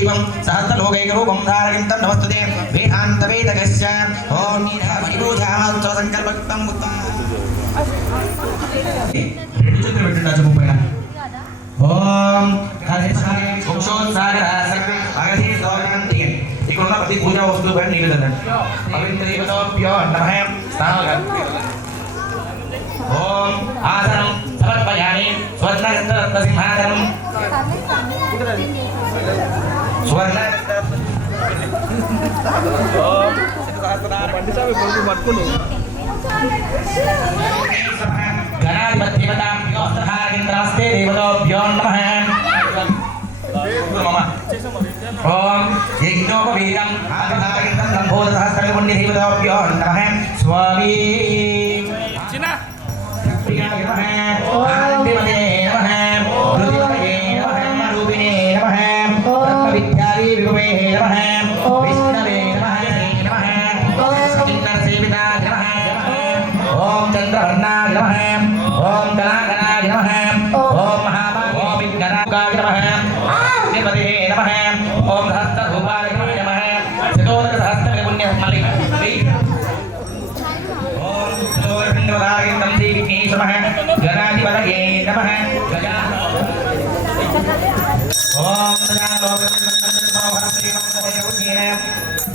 दीपं सहस्रलोकैकरूपं धारयन्तं नमस्तुते वेदान्तवेदकस्य ॐ नीरामणिपूजामोत्सव संकल्पयुक्तं उत्तमं ओम हरिसाय वंशोत्सागर सर्वे आगति सोगंति इकोना प्रति पूजा वस्तु पर निवेदन पवित्र देवताभ्यो नमः स्नानम् ओम आसनं समर्पयामि स्वर्णरत्नसिंहासनं स्वर्ण ओम पंडित साहब बोल पట్టుకోండి गणाधिपतिदेवतां योस्तहारिन्द्रास्ते देवताभ्यो नमः ओम यज्ञोपवीतं आधारितं लंबोदहस्तपुण्यदेवताभ्यो नमः स्वामी प्रियाय नमः शान्तिमते नमः रुद्रमये नमः रूपिणे नमः ब्रह्मविद्यायै विभवे नमः विष्णवे नमः चिन्नसेविताय नमः ओम चंद्रवर्णाय नमः ओम कलाकलाय नमः ओम महाभागाय विघ्नराजाय नमः निर्मते नमः ओम सहस्ररूपाय नमः शतोदर सहस्र पुण्यमलि ओम शतोदरपिण्डोदाय तंसी विघ्नेश्वरः गणाधिपतये नमः गजा ओम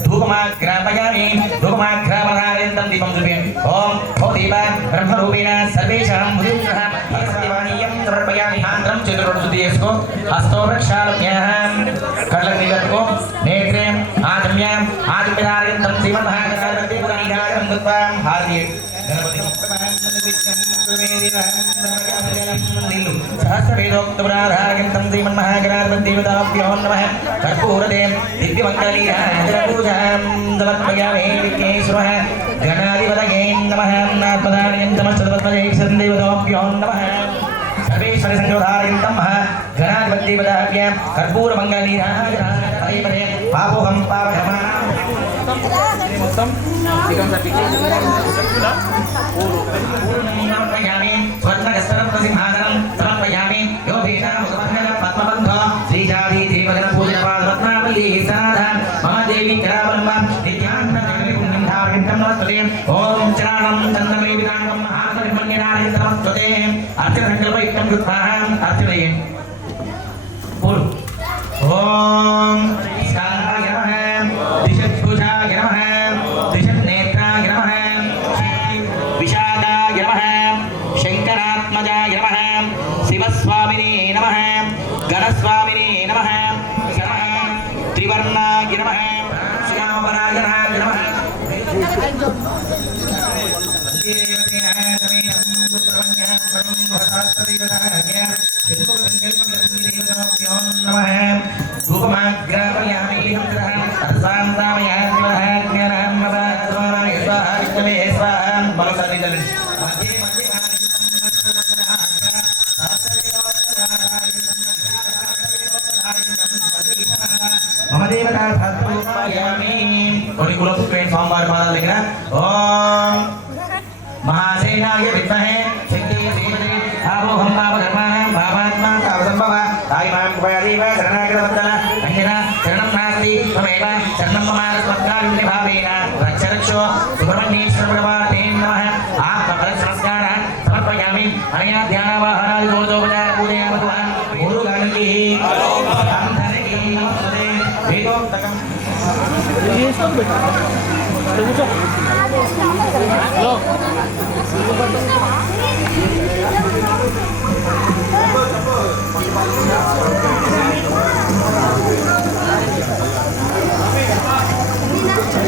धूपमाग्रापयामि धूपमाग्रापयान्तं दीपं द्रव्यं ओम भवदीपा ब्रह्मरूपेण सर्वेषां मुदिग्रह फलसतिवाणीयं समर्पयामि हान्द्रं चतुर्दशुद्धेस्को हस्तो प्रक्षालम्यः कर्लनिगतको नेत्रे आजम्याम् आजम्यधारयन्तं श्रीमन्महागणाधिपते पुराणिधारं कृत्वा हार्ये गणपति सहस्रवेदोक्तपुराधारयन्तं श्रीमन्महागणाधिपतिदेवताभ्यो नमः कर्पूरते दिव्यमङ्गलीराजपूजां समर्पयामि विघ्नेश्वरः गणाधिपतये नमः नाथपदार्यन्तमस्तपद्मजैक्षदेवताभ्यो नमः सर्वेश्वरसंयोधारयन्तं गणाधिपतिदेवताभ्यां कर्पूरमङ्गलीराजपदे पापोहं पावयामः मोत्तं समर्पयामि स्वर्णकस्तरत्नसिंहासनं समर्पयामि योगेशामुखमण्डलपद्मबन्धो श्रीजातिदेवगणपूजनपादपद्मावल्ली सनातन मम देवी करावलम्ब नित्यान्नजगन्निपुण्यं धारयन्तं नमस्तुते ॐ चरणं चन्दनलेपिताङ्गं महाकरिमण्यनारायणं नमस्तुते अर्चनसङ्कल्पयुक्तं कृत्वा अर्चनये बोलो ॐ शान्ताय नमः दिशद्भुजाय नमः दिशन्नेत्राय नमः विशालाय नमः शंकरात्मजाय नमः शिवस्वामिने नमः गणस्वामिने नमः त्रिवर्णाय नमः श्यामवराय नमः सोमवार माला लिखना ओम महासेनाय विद्महे शक्तिये धीमहि आपोहं पावकर्माणां भावात्मा तावसंभवा तायिमां कृपयादेव शरणागतवत्सल अन्यथा शरणं नास्ति त्वमेव शरणं मम तस्मत्कारुण्यभावेन रक्ष रक्षो सुब्रह्मण्येश्वरप्रभाते नमः आत्मफलसंस्कारान् समर्पयामि अनया ध्यानावाहनादिदोषोपचार पूजयामि त्वां गुरुगानकी अंधरकी नमस्ते वेदोक्तकम् ये सब बेटा लो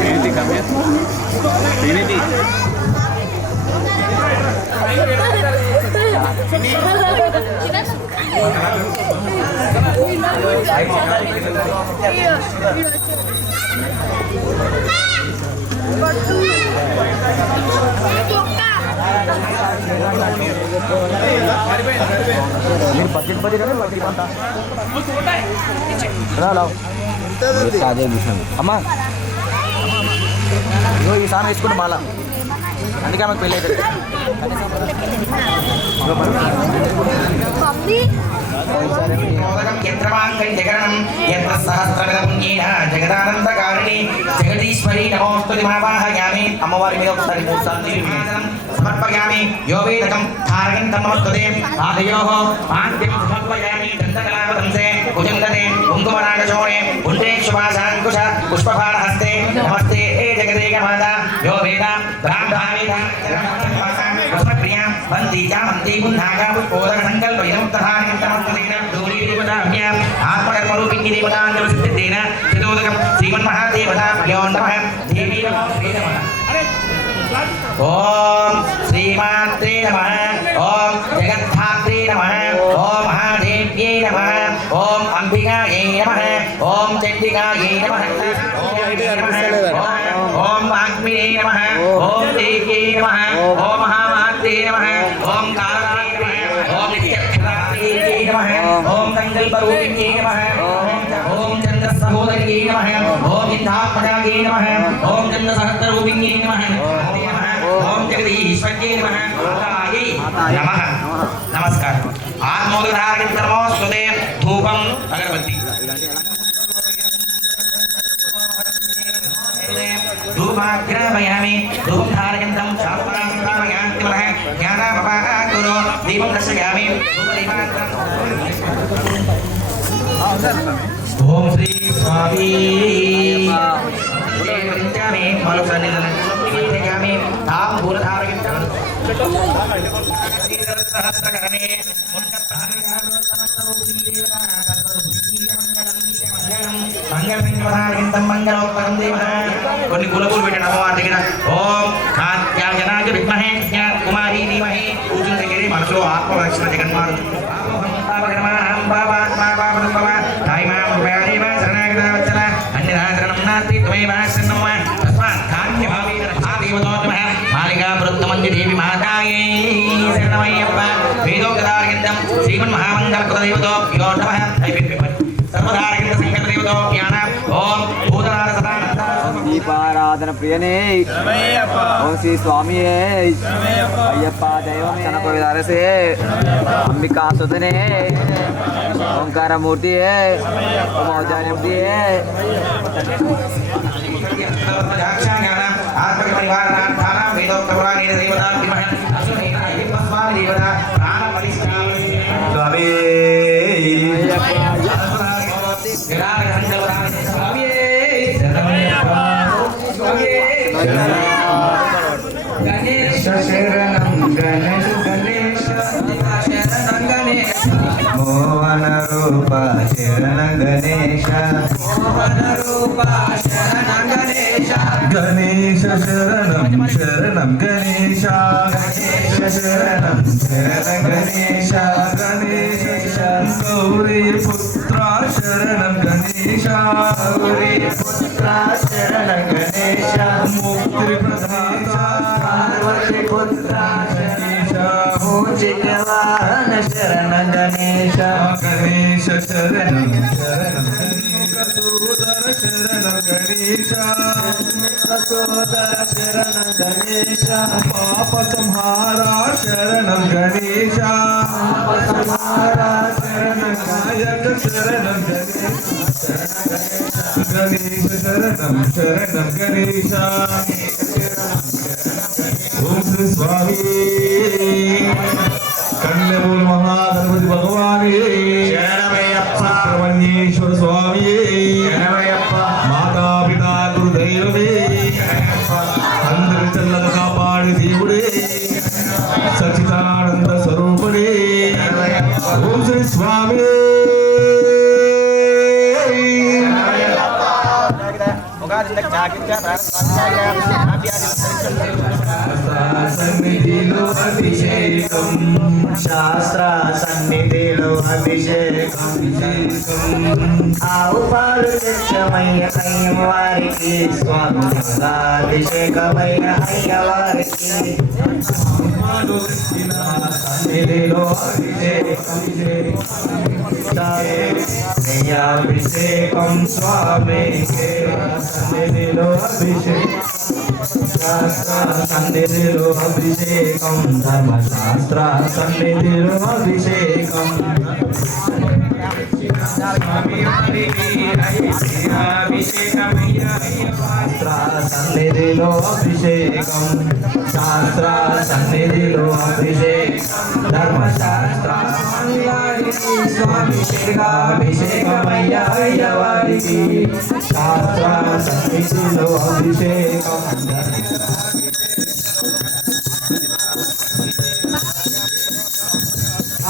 ini kami ini di bucket बजे बकेट అమ్మా ఇగో ఈ సామె వేసుకుంటే మాల అందుకే ఆమెకు పెళ్ళి అవుతుంది జగదానందకారిణి జగదీశ్వరి నమోస్తుతి మావాహయామి అమ్మవారి మీద ఒకసారి 3 సార్లు సమర్పయామి యో వేదకం ధారయంతం నమస్తుతే ఆదయోః ఆద్యం సమర్పయామి దంతకలావతంసే కుజంగతే కుంకుమరాగశోణే పుండే శుభాశాంకుశ పుష్పభారహస్తే నమస్తే ఏ జగదేక మాతా యో వేద బ్రాహ్మణామి ప్రియాం వందీజా వందీ పున్నాగా పుష్పోదక సంకల్ప ఇదముత్తధారయంతమస్తుతేన దూరీ దేవతాభ్యాం ఆత్మకర్మరూపిణి దేవతాంజలిసిద్ధేన చతోదకం శ్రీమన్మహాదేవతాభ్యో నమః దేవీ నమః ఓం శ్రీమాత్రే నమః ఓం జగద్ధాత్రే నమః ఓం మహాదేవ్యై నమః ఓం అంబికాయై నమః ఓం చండికాయై నమః ఓం వాగ్మియై నమః ఓం దేవ్యై నమః ఓం మహామాత్రే నమః ఓం కాళాయ నమః ఓం నిత్యక్షరాయ నమః ఓం సంకల్పరూపిణ్యై నమః ఓం చంద్ర సహోదర్యై నమః ఓం ఇంద్రాత్మజాయై నమః ఓం చంద్ర సహస్రరూపిణ్యై నమః ఓం జగదీశ్వర్యై నమః నమః నమస్కారం ఆత్మోదధారయంతమోస్తుతే ధూపం అగరబత్తి ధూపాగ్రామయామి ధూపం ధారయంతం శాస్త్రాం ధారయామి మనః జ్ఞానాపహాకురో దీపం దర్శయామి ఓం శ్రీ స్వామి దేవరించామి మలుసన్నిధామి తాంబూలధారయంతం సహస్రకరణే మంగళోత్తరం దేవ కొన్ని కులపులు పెట్టిన అమ్మవారి దగ్గర ఓం కాత్యాయనాయ విద్మహే కుమారీ ధీమహి కూర్చుని దగ్గర మనసులో ఆత్మరక్షణ జగన్మారు దేవి మాతాయే శరణమయ్యప్ప వేదోక్తారగిందం శ్రీమన్మహామంగళకృతదేవతో యో నమః సర్వధారగింద సంకటదేవతో జ్ఞాన ఓం భూతనాథ సదానంద దీపారాధన ప్రియనే ఓం శ్రీ స్వామియే అయ్యప్ప దైవమే కనపవిదారసే అంబికా సుతనే ఓంకారమూర్తియే ఓమౌజాన్యమూర్తియే ఆత్మపరివారణార్థానాం వేదోక్తపురాణేన దేవతాం విమహ అసునేన అయ్యప్పస్వామి దేవత ప్రాణపరిష్కామి స్వామి గణేశ శరణం గణేశ గణేశ శరణం గణేశ మోహన రూప శరణం గణేశ మోహన రూప శరణం గణేశ గణేశ శరణం శరణం గణేశ గణేశ శరణం శరణం గణేశ గణేశ గౌరీ పుత్ర శరణం గణేశ గౌరీ పుత్ర శరణం గణేశ ముక్తి ప్రదాత పార్వతి పుత్ర గణేశ పూజిత వాహన శరణం గణేశ గణేశ శరణం శరణం సోదర శరణం గణేశ సోదర శరణం గణేశ పాప సంహార శరణం గణేశ పాప సంహార శరణం నాయక శరణం గణేశ గణేశ శరణం శరణం గణేశ ఓం శ్రీ స్వామి కన్యమూల మహాగణపతి భగవాని శరణమయ్యప్ప సుబ్రహ్మణ్యేశ్వర స్వామి శరణమయ్యప్ప మాతాపితా గురుదైవమే అందరి చల్లగా కాపాడి దేవుడే సచిదానంద స్వరూపుడే ఓం శ్రీ స్వామి సన్నిధిలో అభిషేకం శాస్త్ర సన్నిధిలో అభిషేకం ఆవు పాలు తెచ్చమయ్య కయ్యం వారికి స్వామి అభిషేకమయ్య అయ్య వారికి సన్నిధిలో అభిషేకం స్వామి సన్నిధిలో అభిషేకం సన్నిధిలో అభిషేకం ధర్మశాస్త్ర సన్నిధిలో అభిషేకం సన్నిధిలో అభిషేకం శాస్త్ర సన్నిధిలో అభిషేకం ధర్మశాస్త్ర స్వామి అభిషేకమయ్యా అయ్యవారికి శాస్త్ర సన్నిధిలో అభిషేకం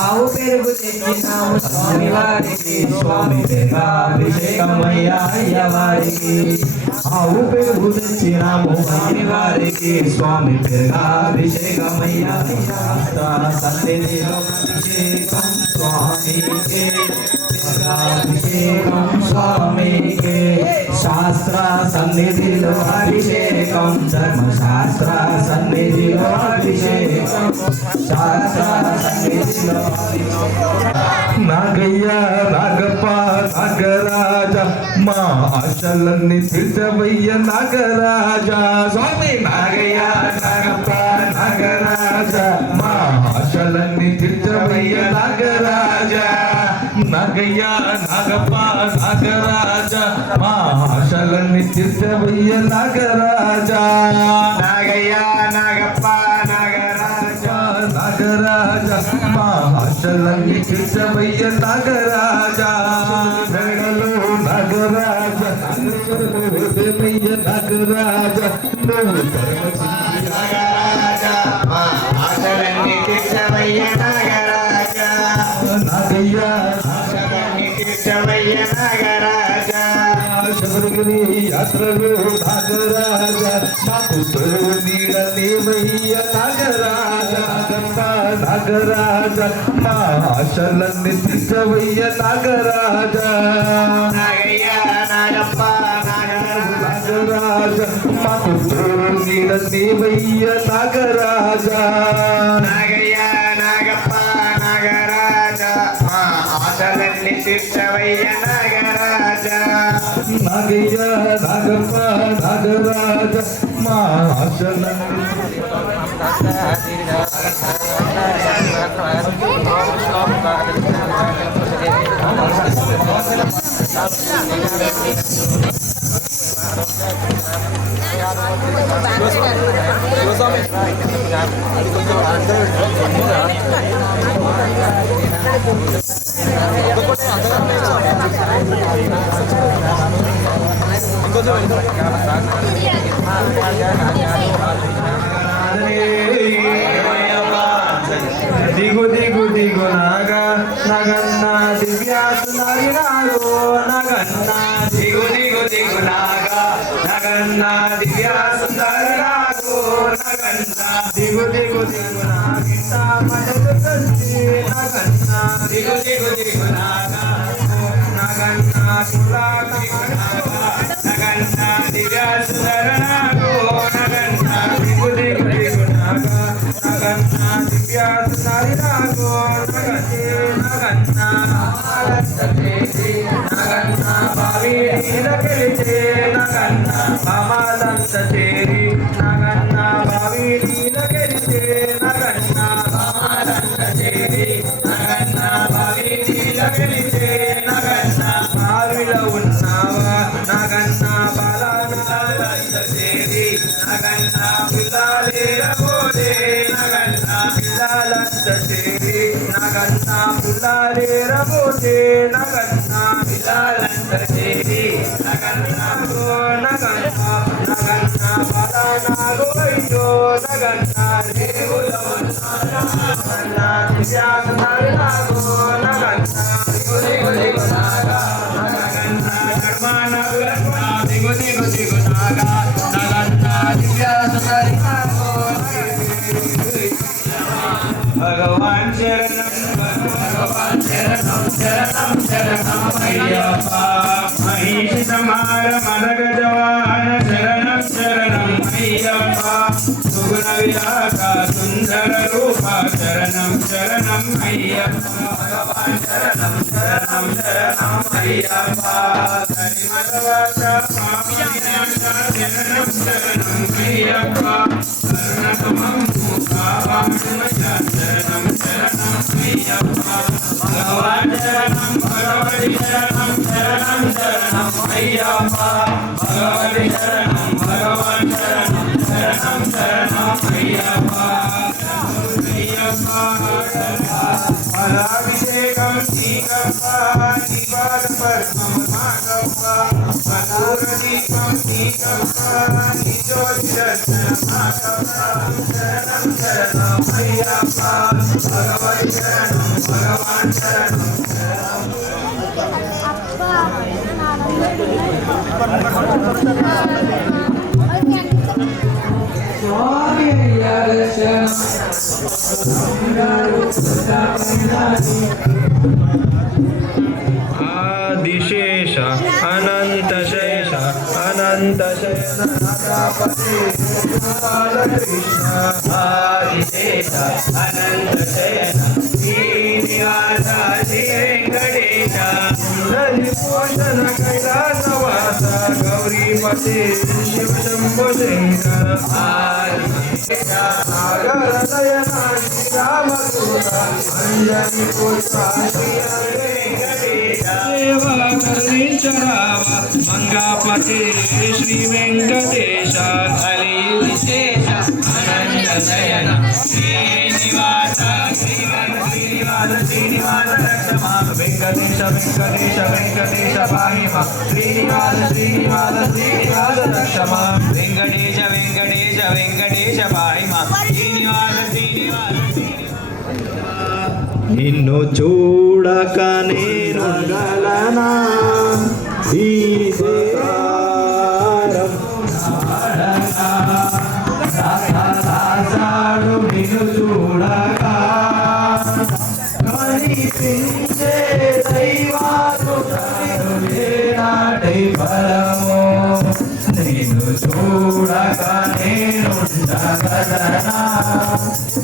ఆవు పెరుగు తెచ్చినాము స్వామి వారికి స్వామి అభిషేకమయ్యా అయ్యవారికి ఆవు పెరుగు తెచ్చినాము స్వామి వారికి స్వామి అభిషేకమయ్యా సన్నిధిలో అభిషేకం స్వామికి అభిషేకం స్వామికి శాస్త్ర సన్నిధిలో అభిషేకం ధర్మశాస్త్ర సన్నిధిలో అభిషేకం శాస్త్ర సన్నిధిలో నాగయ్య నాగప్ప నాగరాజ మా ఆశలన్నీ తీర్చవయ్య నాగరాజ స్వామి నాగయ్య నాగప్ప నాగరాజ మా ఆశలన్నీ తీర్చవయ్య నాగరాజ నాగయ్య నాగప్ప నాగరాజ మా ఆశలన్నీ తీర్చవయ్య నాగరాజ నాగయ్య నాగప్ప నాగరాజ నాగరాజ మా ఆశలన్నీ తీర్చవయ్య నాగరాజ నగలో నాగరాజ హృదయమయ్య నాగరాజ నువ్వు నాగరాజ మా ఆశలన్నీ తీర్చవయ్య నాగరాజ నాగయ్య ఆశలన్నీ తీర్చవయ్య నాగరాజ శబరిగిరి యాత్రలో నాగరాజ మాకు తోడు నీడ నీవయ్య నాగరాజ నాగరాజ మా ఆశలన్నీ తీర్చవయ్య నాగరాజ నాగయ్య నాగప్ప నాగరాజ మాకు తోడు నీడ నీవయ్య నాగరాజ నాగయ్య నాగప్ప నాగరాజ మా ఆశలన్నీ తీర్చవయ్య నాగరాజ నాగయ్య నాగప్ప నాగరాజ మా ఆశలన్నీ దిగు దిగు దిగు నాగ నగన్న దివ్యాసునాగి నాగో నగన్న దిగు దిగు దిగు నాగ నగన్న దివ్యాసుందర నాగో నగన్న దిగు దిగు దిగు నాగిట మదలు కంచి నగన్న దిగు దిగు దిగు నాగ నగన్న కులాట నగన్న దివ్యాసుందర నాగో నగన్న దిగు దిగు దిగు నాగ నగన్న దివ్యాసునాగి నాగో నగన్నే నగన్న నగన్న బావి నీలకెళితే నగన్న అమాలంత చేరి నగన్న బావి నీలకెళితే నగన్న అమాలంత చేరి నగన్న బావి నీలకెళితే నగన్న బావిలో ఉన్నావా నగన్న బాలంత చేరి నగన్న పిల్లాలేరబోదే నగన్న పిల్లాలంత చేరి నగన్న పిల్లాలేరబోదే నగన్న పిల్లాలంత చేరి నగన్న నగన్న నగన్న బాలనాగో అయ్యో నగన్న దేవులో నగన్న దివ్యాసనాగో నగన్న దిగు దిగు నాగ నగన్న ధర్మానగన్న దిగు దిగు దిగు నాగ నగన్న దివ్యాసనాగో భగవాన్ శరణం భగవాన్ శరణం శరణం శరణం అయ్యప్ప మహిషి సంహార మదగజవాహన శరణం శరణం అయ్యప్ప సుగుణ విరాక సుందర రూప శరణం శరణం అయ్యప్ప భగవాన్ శరణం శరణం శరణం అయ్యప్ప హరిమదవాస పాప వినాశ శరణం శరణం అయ్యప్ప కరుణకమమ్ము కాపాడుమయ్యా శరణం శరణం అయ్యప్ప భగవాన్ శరణం భగవతి శరణం శరణం శరణం అయ్యప్ప భగవతి శరణం భగవాన్ శరణం శరణం శరణం అయ్యప్ప ఫలాభిషేకం నీకప్ప నివాద పద్మం మాకప్ప మధురదీపం నీకప్ప నిజోతి దర్శనం మాకప్ప శరణం శరణం అయ్యప్ప భగవతి శరణం భగవాన్ శరణం స్వామి అయ్యా దర్శనం ఆదిశేష అనంతశేష అనంతశేష ఆదిశేష అనంతశయన శ్రీనివాస శ్రీ వెంకటేశ పోషణ కైలాసవాస గౌరీపతి శివ శంభో శంకర నాగరదయన శ్రీరామదూత అంజని పుష్ప శ్రీ వెంకటేశ సేవా కరుణించరామ మంగాపతి శ్రీ వెంకటేశ హరి విశేష అనంత శయన శ్రీనివాస శ్రీనివాస శ్రీనివాస రక్షమా వెంకటేశ వెంకటేశ వెంకటేశ పాహిమ శ్రీనివాస శ్రీనివాస శ్రీనివాస రక్షమా వెంకటేశ వెంకటేశ వెంకటేశ పాహిమ శ్రీనివాస శ్రీనివాస నిన్ను చూడక నేను గలనా ఈ దేవారం సాడు నిన్ను చూడక కనిపించే దైవాలు నాటి బలము నిన్ను చూడక నేనుండగలనా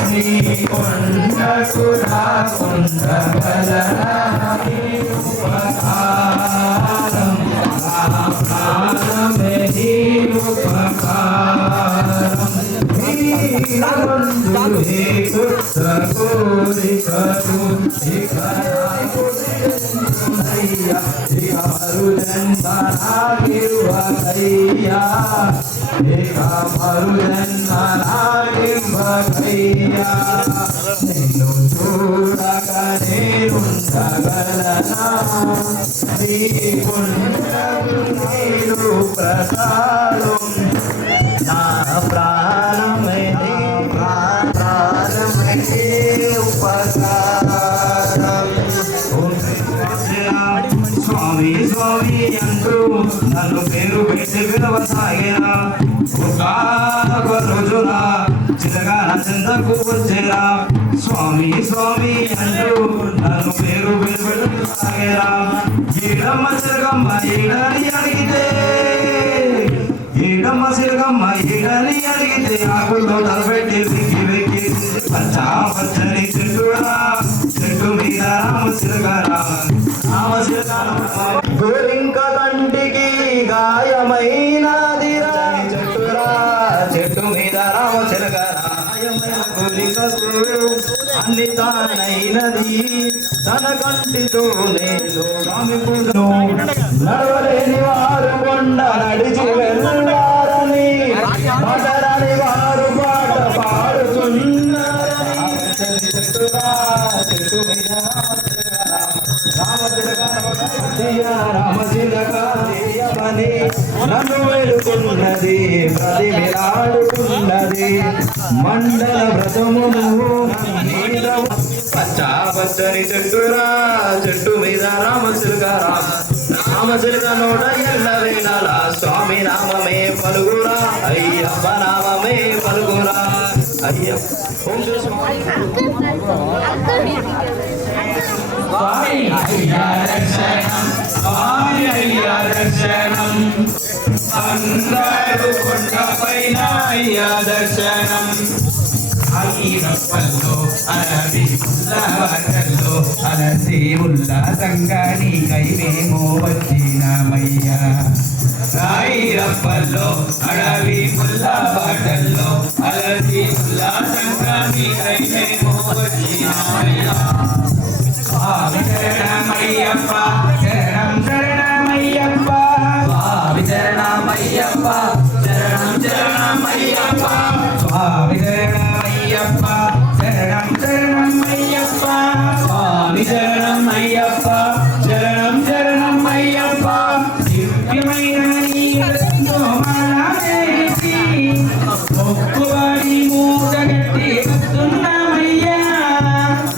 నీ కొండకు రాకుండగలనా నీ ఉపకారం ఆమె నీ ఉపకారం నీలందు హే పుత్ర కోరికరు శిఖరాయ్యా శిఖరు జన్మనాగిరువయ్యా శిఖరు జన్మనాగిరువయ్యా నిన్ను చూడక నేనుండగలనా నీ పుణ్యము నీరు ప్రసాదం నా ప్రాణమే ఉపకారం స్వామి స్వామి అంటూ నన్ను పేరు పెట్టి పిలవసాగిన ఒక రోజున చిరగా చెందకు వచ్చేరా స్వామి స్వామి అంటూ నన్ను పేరు పెట్టి పిలవసాగిరా ఈడమ్మ చిరగమ్మ ఈడని అడిగితే ఈడమ్మ చిరగమ్మ ఈడని అడిగితే ఆకుల్లో తలపెట్టి వెక్కి వెక్కి పచ్చా పచ్చని చెట్టురా చెట్టు మీద రామ చిరగరా రామ గోరింక కంటికి గాయమైనదిరా చెట్టురా చెట్టు మీద రామ చిరగరా గోరింకకు అన్ని తానైనది తన కంటితోనే లోకామికును నడవలేని వారు కొండ నడిచి వెళ్ళారని మటరని వారు పాట పాడుతున్నారని చెట్టురా చెట్టు మీద రామచిలకమని నన్ను వేడుకున్నది ప్రతిమిలాడుకున్నది మండల వ్రతమును పచ్చాపచ్చని చెట్టురా చెట్టు మీద రామచిలుక రామచిలుక నోట ఎల్ల వేళల స్వామి నామమే పలుగురా అయ్యప్ప నామమే పలుగురా అయ్యప్ప స్వామి అయ్యా దర్శనం స్వామి అయ్యా దర్శనం అందరూ కొండపైన అయ్యా దర్శనం అయ్యప్పల్లో అరవి ఉల్లాసంలో అలసి ఉల్లాసంగా నీకై మేము వచ్చినామయ్యా రాయిరప్పల్లో అడవి ముల్ల బాటలు దివ్యమైన నీ వ్రతంతో మాల వేసి మొక్కుబడి మూటగట్టి వస్తున్నామయ్యా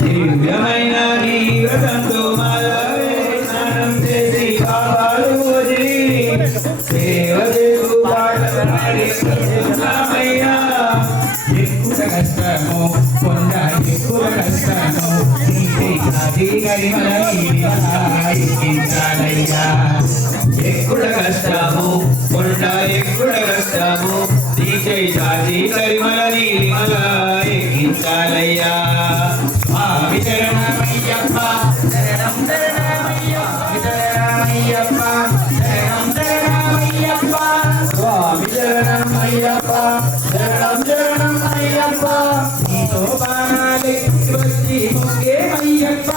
దివ్యమైన నీ వ్రతంతో మాల వేసి స్నానం చేసి పాపాలు వదిలి సేవ చేస్తూ పాటలు పాడి వస్తున్నామయ్యా ఎక్కువ కష్టము కొండ ఎక్కువ కష్టము ఎక్కించాలయ్యా ఎక్కువ కష్టము కొండ ఎక్కువ కష్టము నీకై జాతి కరిమల నీలిమల ఎక్కించాలయ్యా స్వామి శరణమయ్యప్ప శరణం శరణమయ్యప్ప శరణం శరణమయ్యప్ప స్వామి శరణమయ్యప్ప శరణం శరణమయ్యప్ప నీతో బాణాలెక్కి వచ్చి మొక్కేమయ్యప్ప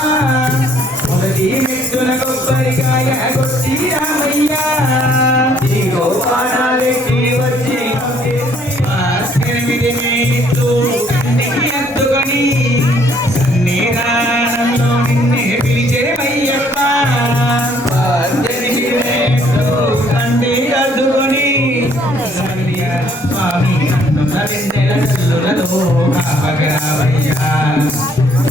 మొదటి మెట్టున కొబ్బరికాయ కొట్టి రామయ్యా నీతో బాణాలెక్కి వచ్చి ఎనిమిది మేట్లు కంటికి అద్దుకొని సన్నిధానంలో నిన్నే పిలిచేమయ్యప్ప 18 మేట్లు కంటికి అద్దుకొని స్వామి అన్నుల వెన్నెల కల్లులలో కావగరావయ్యా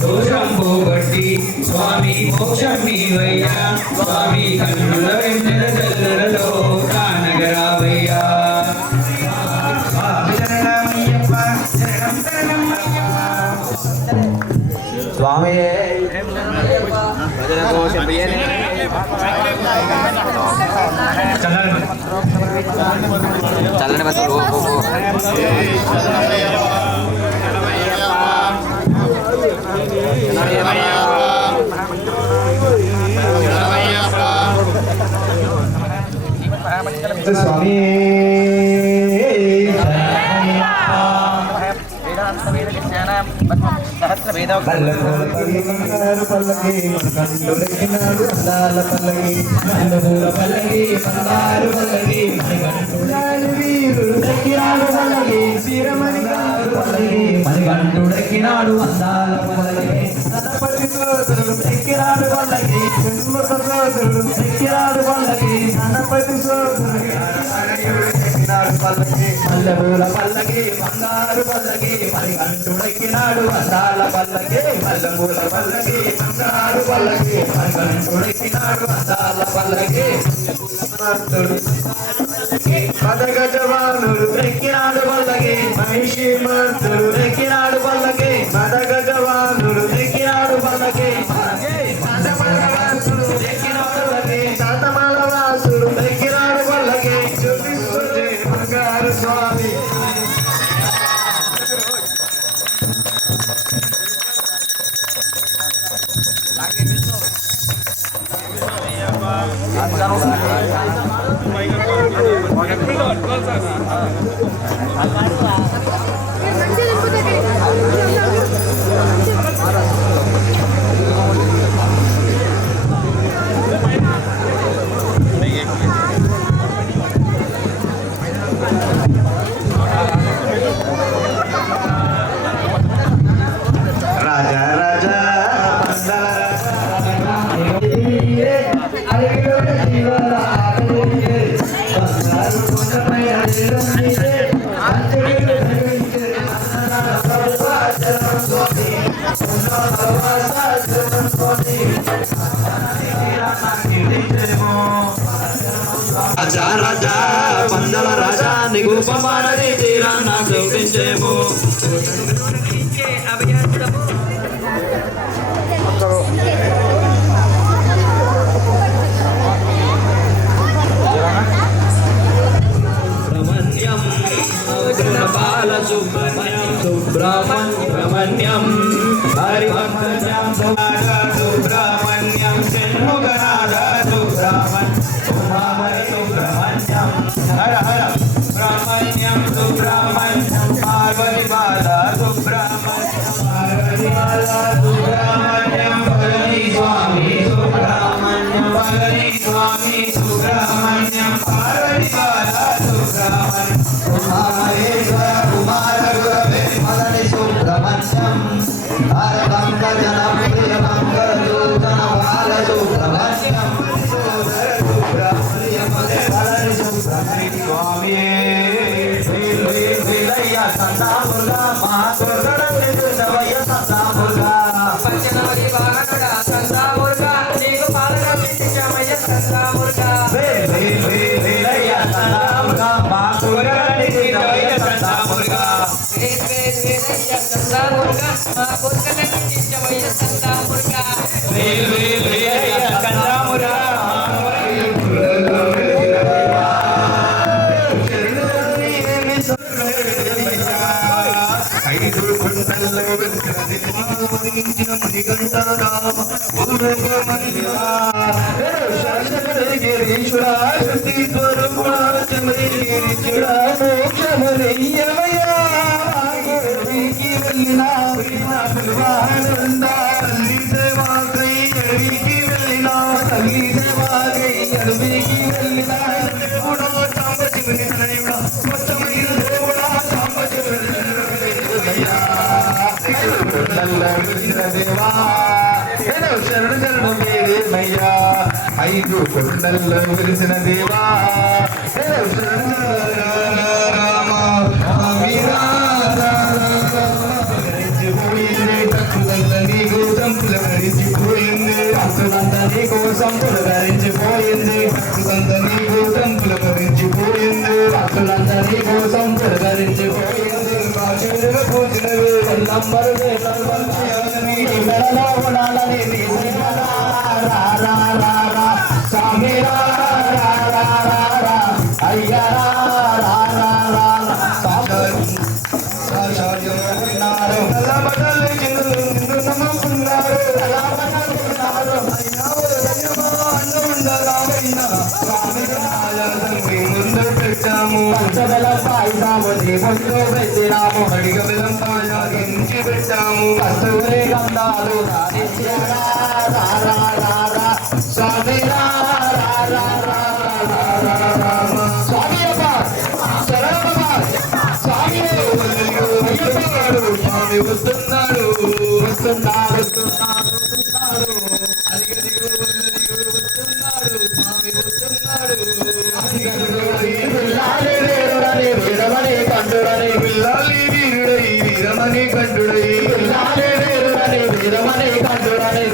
దోషం పోగొట్టి స్వామి మోక్షం నీవయ్యా స్వామి కన్నుల వెన్నెల కల్లులలో కానగరావయ్యా స్వామి శరణమయ్యప్ప శరణం శరణమయ్యప్ప స్వామియే చల్లని బస్సు స్వామి పల్లకి కండులెక్కినాడు అందాల పల్లకి కండుల పల్లకి బంగారు పల్లకి వీరుడు దక్కినాడు పల్లకి వీరమణి పల్లకి మణికంఠుడెక్కినాడు అందాల పల్లకి గణపతి సోదరుడు ఎక్కినాడు పల్లకి షణ్ముఖ సోదరుడు ఎక్కినాడు పల్లకి గణపతి సోదరుడు ఎక్కినాడు పల్లకి మల్లెపూల పల్లకి బంగారు పల్లకి మణికంఠుడెక్కినాడు అందాల పల్లకి మల్లెపూల పల్లకి బంగారు పల్లకి మణికంఠుడెక్కినాడు అందాల పల్లకి మదగజవానుడు ఎక్కినాడు పల్లకి మహిషి మంతుడు ఎక్కినాడు పల్లకి మదగజవానుడు ఎక్కినాడు పల్లకి మదమలవాసుడు ఎక్కినాడు పల్లకి శాతమలవాసుడు ఎక్కినాడు పల్లకి బంగారు స్వామి రాజా రాజా రాజా రాజా పందల రాజా నీకు పంపాలని తీరా నా చూపించేమో బాల సుబ్రహ్మణ్యం సుబ్రహ్మణ్యం హరివంశం సుబ్రహ్మణ్యం షణ్ముఖనాథ సుబ్రహ్మణ్యం హర హర సుబ్రహ్మణ్యం సుబ్రహ్మణ్యం పార్వతి బాల సుబ్రహ్మణ్యం పార్వతి బాల సుబ్రహ్మణ్యం పళని స్వామి సుబ్రహ్మణ్యం పళని స్వామి సుబ్రహ్మణ్యం పార్వతి బాల సుబ్రహ్మణ్యం కుమారేశ్వర కుమార గురవే మలని సుబ్రహ్మణ్యం హర పంకజన ప్రియ మంగళ బాల సుబ్రహ్మణ్యం సుబ్రహ్మణ్యం మా కోరికలన్నీ తీర్చవయ్య సంతా మురుగా వేద వేదయ్య సంతా మురుగా మా కోరికలన్నీ తీర్చవయ్య సంతా మురుగా సంతా మురుగా ఐదు కొండల్లో వెంకటేశ్వర మణికంఠ రామ గిరీశ్వర శక్తి స్వరూపుడా చమరీశ్వరా మోక్షమనయ్యమయ్యా గురికి వెళ్ళిన తల్లి సేవాకై అడవికి వెళ్ళిన తల్లి సేవాకై అడవికి వెళ్ళిన దేవుడా సాంబ శివుని తనయుడా స్వచ్ఛమైన దేవుడా సాంబ శివుని దేవా శరణు శరణు మీరేమయ్యా ఐదు కొండల్లో వెలిసిన దేవా రామ నీకు సంపుల భరించిపోయింది నీకు సంపుల భరించిపోయింది నీకు సంపుల భరించిపోయింది నీకు సంపుల భరించిపోయింది పూజినవి నంబరు మెడలో ఉండాలని స్వామి అయ్యా పెట్టాము పంచబెల్లం పాయసాము దీపంలో పెట్టినాము అడిగ బెల్లం పాయించి పెట్టాము కస్తూరి గంధాలు స్వామి స్వామి స్వామి స్వామి వస్తున్నాడు వస్తున్నాడు వస్తున్నాడు పిల్లాలి వీరుడై వీరమణి కంఠుడై వీరమణి కంఠుడై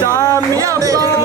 Sami apa?